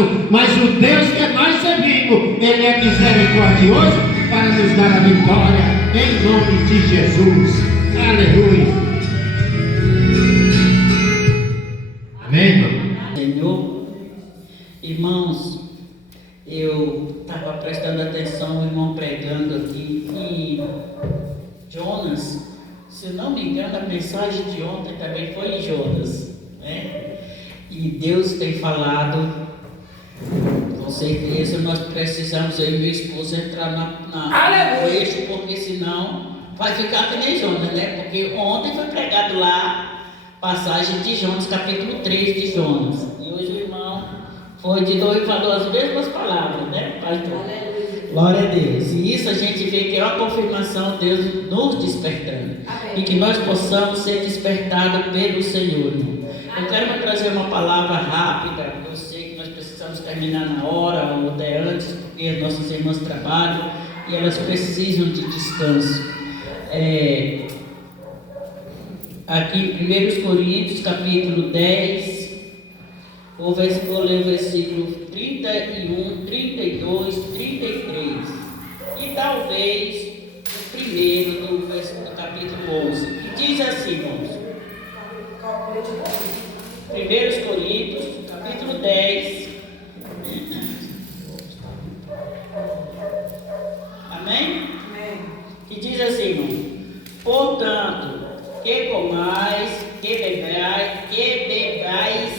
espaço, mas o Deus que nós servimos, Ele é misericordioso para nos dar a vitória, em nome de Jesus. Aleluia. Amém, irmão? Senhor, irmãos, eu estava prestando atenção, o irmão pregando aqui, e Jonas, se eu não me engano, a mensagem de ontem também foi em Jonas, né? E Deus tem falado, com certeza nós precisamos, eu e minha esposa, entrar no eixo, porque senão vai ficar que nem Jonas, né? Porque ontem foi pregado lá, passagem de Jonas, capítulo 3 de Jonas. E hoje o irmão foi de novo e falou as mesmas palavras, né, pastor? Glória a Deus. E isso a gente vê que é uma confirmação de Deus nos despertando. Amém. E que nós possamos ser despertados pelo Senhor. Eu quero trazer uma palavra rápida. Eu sei que nós precisamos terminar na hora ou até antes, porque as nossas irmãs trabalham e elas precisam de descanso. Aqui em 1 Coríntios, capítulo 10, vou ler o versículo 31, 32, 33 e talvez o primeiro do capítulo 11, que diz assim, irmãos. 1 Coríntios, capítulo 10. Amém? Amém. Que diz assim, irmãos: portanto, que comais, que bebais,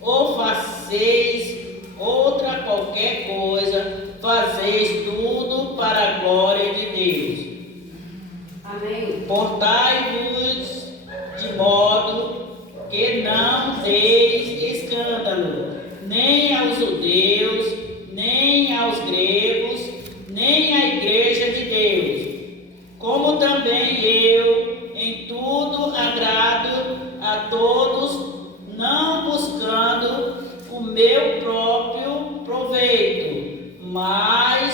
ou faceis outra qualquer coisa, fazeis tudo para a glória de Deus. Amém. Portai-vos de modo que não deis escândalo, nem aos judeus, nem aos gregos, nem à igreja de Deus, como também eu em tudo agrado a todos, não buscando o meu próprio proveito, mas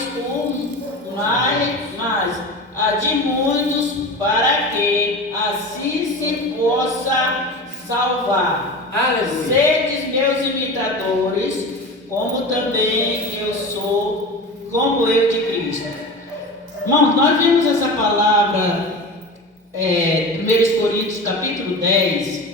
a de muitos, para que assim se possa salvar. Sedes meus imitadores, como também eu sou, como eu de Cristo. Irmãos, nós vimos essa palavra, 1 Coríntios capítulo 10,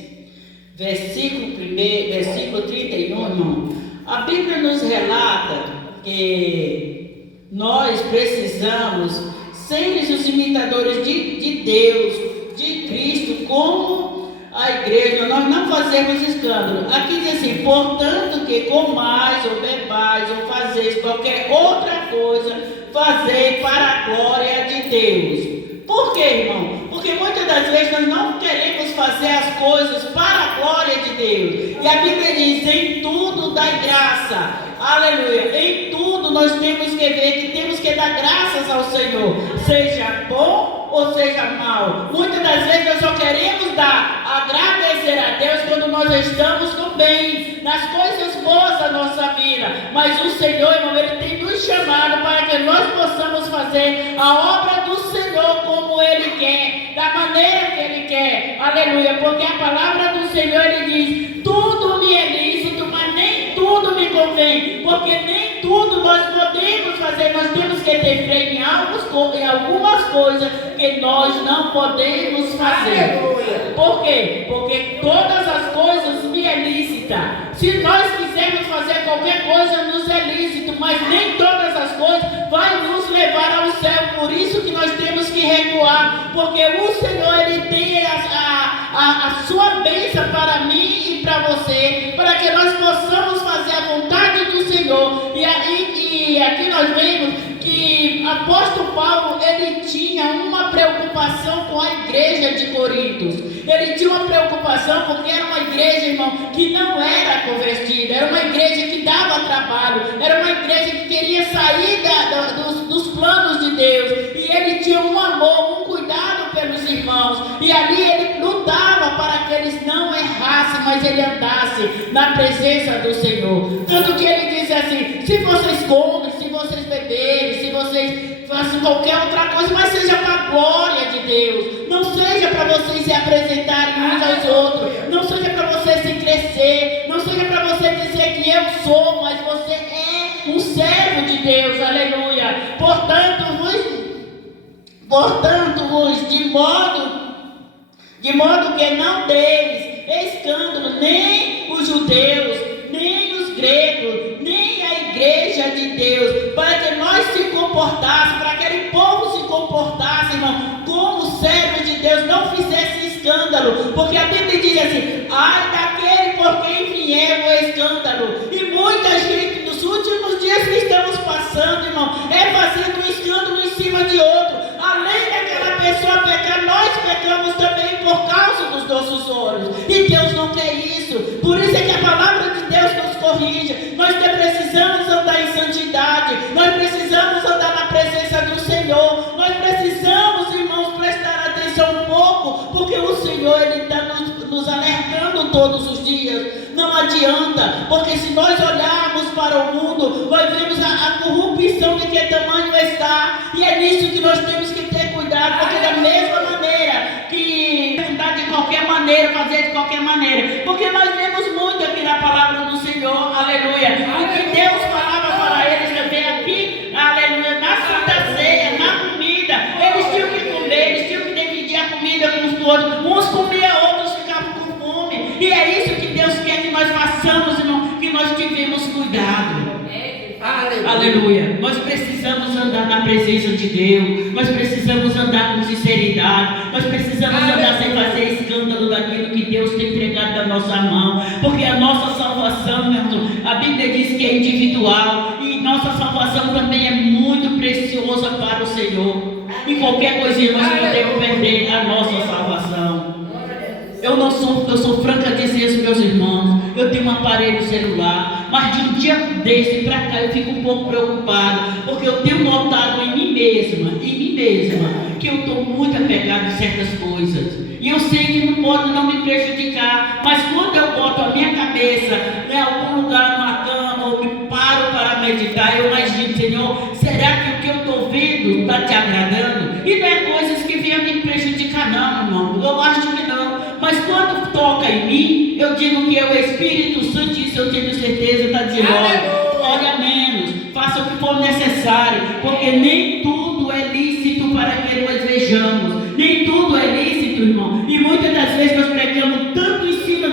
versículo 31, irmão. A Bíblia nos relata que nós precisamos ser os imitadores de Deus, de Cristo, como a igreja. Nós não fazemos escândalo. Aqui diz assim: portanto, que comais ou bebais ou fazeis qualquer outra coisa, fazei para a glória de Deus. Por quê, irmão? Porque muitas das vezes nós não queremos fazer as coisas para a glória de Deus. E a Bíblia diz: em tudo dai graça. Aleluia. Em tudo nós temos que ver que temos que dar graças ao Senhor, seja bom ou seja mal. Muitas das vezes nós só queremos agradecer a Deus quando nós estamos no bem, nas coisas boas da nossa vida. Mas o Senhor, irmão, Ele tem nos chamado para que nós possamos fazer a obra do Senhor como Ele quer, da maneira que Ele quer. Aleluia. Porque a palavra do Senhor, Ele diz: tudo me é lícito, mas nem tudo me convém. Porque nem tudo nós podemos fazer. Nós temos que ter freio em algumas coisas que nós não podemos fazer. Aleluia. Por quê? Porque todas as coisas me é lícita. Se nós quisermos fazer qualquer coisa, nos é lícito, mas nem todas as coisas vai nos levar ao céu. Por isso que nós temos que recuar, porque o Senhor, Ele tem a sua bênção para mim e para você, para que nós possamos fazer a vontade do Senhor. E aqui nós vemos que o apóstolo Paulo, ele tinha uma preocupação com a igreja de Corinto. Ele tinha uma preocupação porque era uma igreja, irmão, que não era convertida, era uma igreja que dava trabalho, era uma igreja que queria sair dos planos de Deus, e ele tinha um amor, um cuidado pelos irmãos, e ali ele lutava para que eles não errassem, mas ele andasse na presença do Senhor. Tanto que ele diz assim: se vocês comem, se vocês beberem, se vocês façam qualquer outra coisa, mas seja para a glória de Deus, não seja para vocês se apresentarem uns aos outros, não seja para você se crescer, não seja para você dizer que eu sou, mas você é um servo de Deus, aleluia. Portanto-vos, de modo que não deis escândalo nem os judeus, nem os gregos, nem a igreja de Deus, para que nós se comportássemos, para que aquele povo se comportasse, irmão, como servos de Deus, não fizesse escândalo, porque a Bíblia diz assim: ai daquele por quem vier o escândalo. E muita gente nos últimos dias que estamos passando, irmão, é fazendo um escândalo em cima de outro. Além daquela pessoa pecar, nós pecamos também por causa dos nossos olhos, e Deus não quer isso. Por isso é que a palavra de Deus nos corrige. Nós precisamos andar em santidade, nós precisamos andar na presença do Senhor, nós precisamos, irmãos, prestar atenção um pouco, porque o Senhor, Ele está nos alertando todos os dias. Não adianta, porque se nós olharmos para o mundo, nós vemos a corrupção de que tamanho está, e é nisso que nós temos que ter cuidado, porque da mesma maneira que andar de qualquer maneira, fazer de qualquer maneira, porque nós vemos muito aqui na palavra do Senhor, aleluia, o que Deus falava para eles também aqui, aleluia, na Santa Ceia, na comida, eles tinham que comer, eles tinham que dividir a comida uns com os outros, uns comiam, outros ficavam com fome, e é isso que Deus quer que nós façamos, irmão, que nós tivemos cuidado. Aleluia. Nós precisamos andar na presença de Deus, nós precisamos andar com sinceridade, nós precisamos andar sem fazer escândalo daquilo que Deus tem entregado da nossa mão, porque a nossa salvação, meu irmão, a Bíblia diz que é individual, e nossa salvação também é muito preciosa para o Senhor. E qualquer coisinha nós podemos perder a nossa salvação. Eu sou franca a dizer isso, meus irmãos. Eu tenho um aparelho celular, mas de um dia desse para cá eu fico um pouco preocupado, porque eu tenho notado em mim mesma, que eu estou muito apegado em certas coisas. E eu sei que não pode não me prejudicar, mas quando eu boto a minha cabeça em algum lugar, numa cama, ou me paro para meditar, eu imagino: Senhor, será que o que eu estou vendo está te agradando? E não é coisas que venham me prejudicar, não, irmão. Eu acho que não. Mas quando toca em mim, eu digo que é o Espírito Santo, isso eu tenho certeza, está dizendo: olha menos, faça o que for necessário, porque nem tudo é lícito para que nós vejamos, nem tudo é lícito, irmão. E muitas das vezes nós pregamos tanto em cima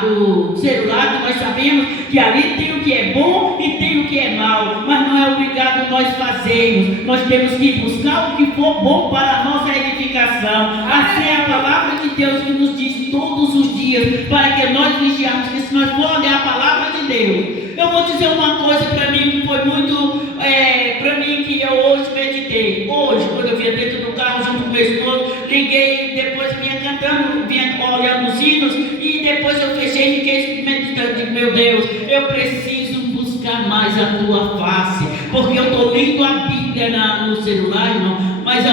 do celular, que nós sabemos que ali tem o que é bom e tem o que é mal, mas não é obrigado nós fazermos. Nós temos que buscar o que for bom para a nossa edificação. Assim é a palavra de Deus que nos diz todos os dias, para que nós vigiamos, que se nós for olhar a palavra de Deus. Eu vou dizer uma coisa para mim que foi muito, para mim, que eu hoje meditei. Hoje, quando eu vinha dentro do carro junto com meu esposo, liguei, depois vinha cantando, vinha olhando os hinos, e depois eu fechei e fiquei meditando: meu Deus, eu preciso buscar mais a tua face, porque eu estou lendo a Bíblia no celular, irmão, mas eu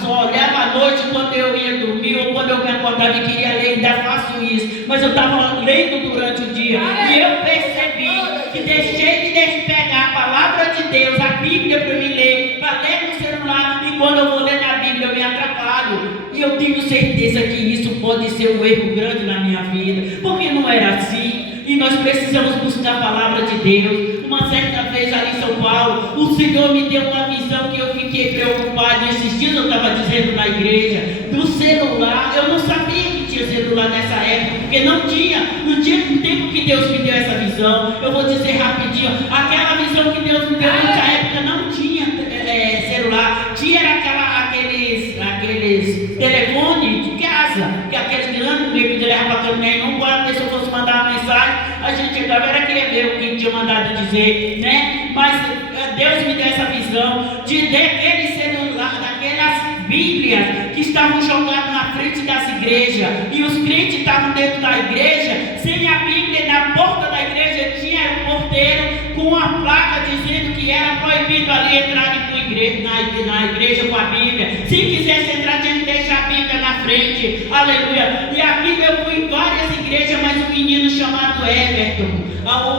só olhava à noite quando eu ia dormir, ou quando eu me acordava e queria ler, ainda faço isso, mas eu estava lendo durante o dia, e eu percebi que deixei de pegar a palavra de Deus, a Bíblia, para me ler, para ler no celular, e quando eu vou ler na Bíblia eu me atrapalho, e eu tenho certeza que isso pode ser um erro grande na minha vida, porque não era assim. E nós precisamos buscar a palavra de Deus. Uma certa vez ali em São Paulo, o Senhor me deu uma visão que eu fiquei preocupado. Esses dias eu estava dizendo na igreja, do celular. Eu não sabia que tinha celular nessa época, porque não tinha. No tempo que Deus me deu essa visão, eu vou dizer rapidinho, aquela visão que Deus me deu nessa época não tinha celular. Tinha aqueles telefones de casa, que aqueles grandes, não podia levar para câmera nenhum. Quando a pessoa fosse mandar uma mensagem, a gente chegava, era querer ver o que tinha mandado dizer, né? Mas Deus me deu essa visão daquele celular, daquelas Bíblias que estavam jogadas na frente das igrejas, e os crentes estavam dentro da igreja, sem a Bíblia. Na porta da igreja tinha um porteiro com uma placa dizendo que era proibido ali entrar na igreja com a Bíblia. Se quisesse entrar, tinha que deixar a Bíblia na frente, aleluia. E aqui eu fui em várias igrejas, mas um menino chamado Everton,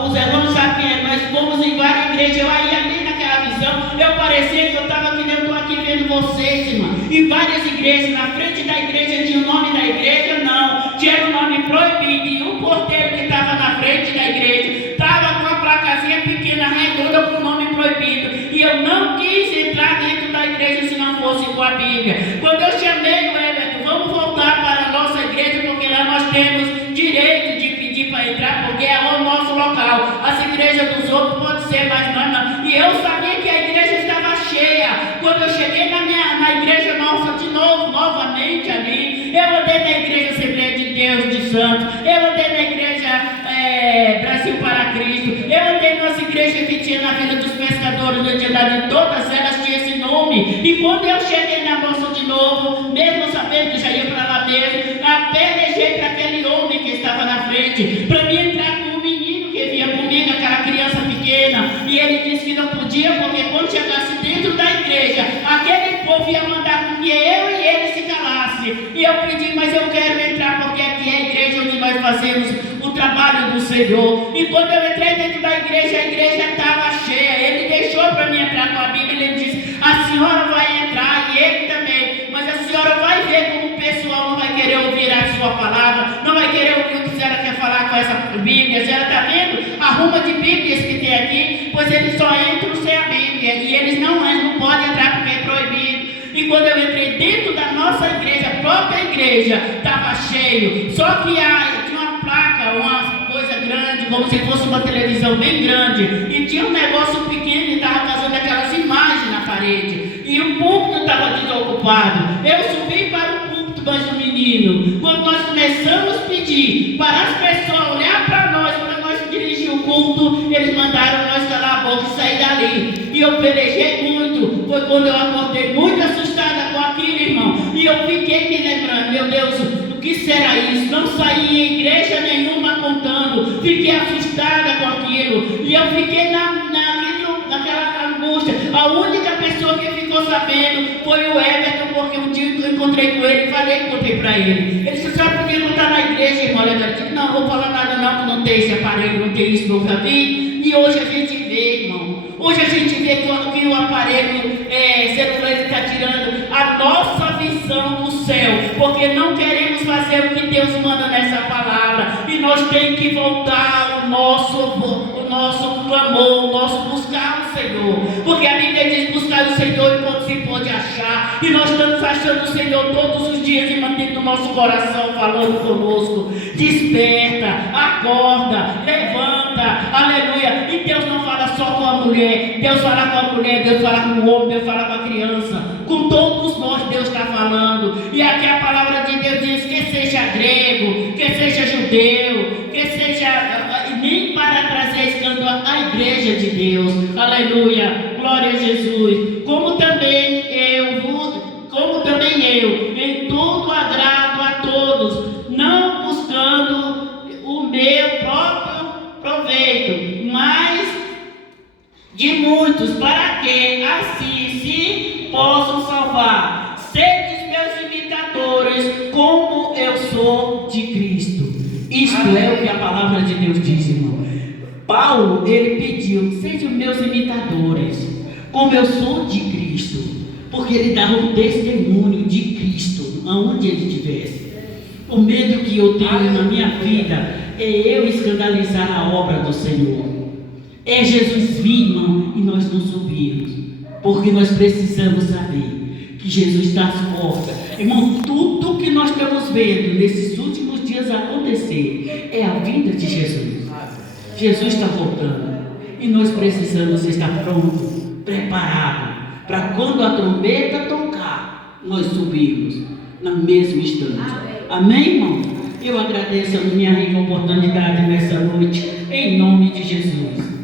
os irmãos sabem quem é, nós fomos em várias igrejas. Eu aí ali naquela visão, eu parecia que eu estava aqui, eu estou aqui vendo vocês, irmão. Em várias igrejas, na frente da igreja tinha o nome da igreja, não, tinha o nome proibido, e o porteiro que estava na frente da igreja local. As igrejas dos outros podem ser, mas não. E eu sabia que a igreja estava cheia. Quando eu cheguei na igreja nossa de novo, novamente ali, eu andei na igreja Assembleia de Deus de Santos, eu andei na igreja Brasil para Cristo, eu andei nas igrejas que tinha na Vila dos Pescadores, na entidade, todas elas tinham esse nome. E quando eu cheguei na nossa de novo, mesmo sabendo que já ia para lá mesmo, apelejei para aquele homem que estava na frente, para me entrar com o menino que vinha comigo, aquela criança pequena, e ele disse que não podia, porque quando chegasse dentro da igreja, aquele povo ia mandar com que eu e ele se calasse. E eu pedi, mas eu quero entrar, porque aqui é a igreja onde nós fazemos o trabalho do Senhor. E quando eu entrei dentro da igreja, a igreja estava cheia. Ele deixou para mim entrar com a Bíblia. Ele disse, a senhora vai entrar, e ele também, mas a senhora vai ver como o pessoal não vai querer ouvir a sua palavra, não vai querer ouvir o que a senhora quer falar com essa Bíblia. A senhora está vendo a ruma de Bíblias que tem aqui? Pois eles só entram sem a Bíblia, e eles não podem entrar porque é proibido. E quando eu entrei dentro da nossa igreja, a própria igreja estava cheio, só que tinha uma placa, uma coisa grande, como se fosse uma televisão bem grande, e tinha um negócio pequeno e estava fazendo aquelas imagens na parede, e o púlpito estava desocupado. Eu subi para o púlpito, mas o menino, quando nós começamos a pedir para as pessoas olhar para nós dirigir o culto, eles mandaram nós calar a boca e sair dali. E eu pelejei muito, foi quando eu acordei muito assustada com aquilo, irmão, e eu fiquei me lembrando, meu Deus, o que será isso? Não saí em igreja nenhuma contando, fiquei assustada com aquilo, e eu fiquei naquela angústia. A única pessoa que ficou sabendo foi o Everton, porque um dia eu encontrei com ele e contei para ele. Ele disse, só podia contar na igreja, irmão. Eu disse, não vou falar nada não, que não tem esse aparelho, não tem isso, nunca vi. E hoje a gente vê, irmão, hoje a gente vê que o aparelho celular está tirando a nossa visão do céu, porque não queremos fazer o que Deus manda nessa palavra, e nós temos que voltar o nosso clamor, o nosso buscar o Senhor, porque a Bíblia diz buscar o Senhor enquanto se pode achar, e nós estamos achando o Senhor todos os dias e mantendo o nosso coração falando conosco. Desperta, acorda, levanta, aleluia. E Deus não fala só com a mulher, Deus fala com a mulher, Deus fala com o homem, Deus fala com a criança, com todos nós Deus está falando. E aqui a palavra de Deus diz que seja grego, que seja judeu, que seja, nem para trazer escândalo à igreja de Deus, aleluia, glória a Jesus. Como também eu, em todo agrado a todos, não buscando o meu próprio proveito, mas de muitos, para que assim se possam salvar. Sede meus imitadores, como eu sou de Cristo. Isto é o que a palavra de Deus diz, irmão. Paulo, ele pediu, sejam meus imitadores, como eu sou de Cristo, porque ele dava um testemunho de Cristo, aonde ele estivesse. O medo que eu tenho na minha vida é eu escandalizar a obra do Senhor. É Jesus vir, irmão, e nós não subirmos, porque nós precisamos saber que Jesus está às portas. Irmão, tudo que nós estamos vendo nesses últimos dias acontecer é a vinda de Jesus. Jesus está voltando, e nós precisamos estar prontos, preparados, para quando a trombeta tocar, nós subirmos no mesmo instante. Amém, irmão? Eu agradeço a minha rica oportunidade nessa noite, em nome de Jesus.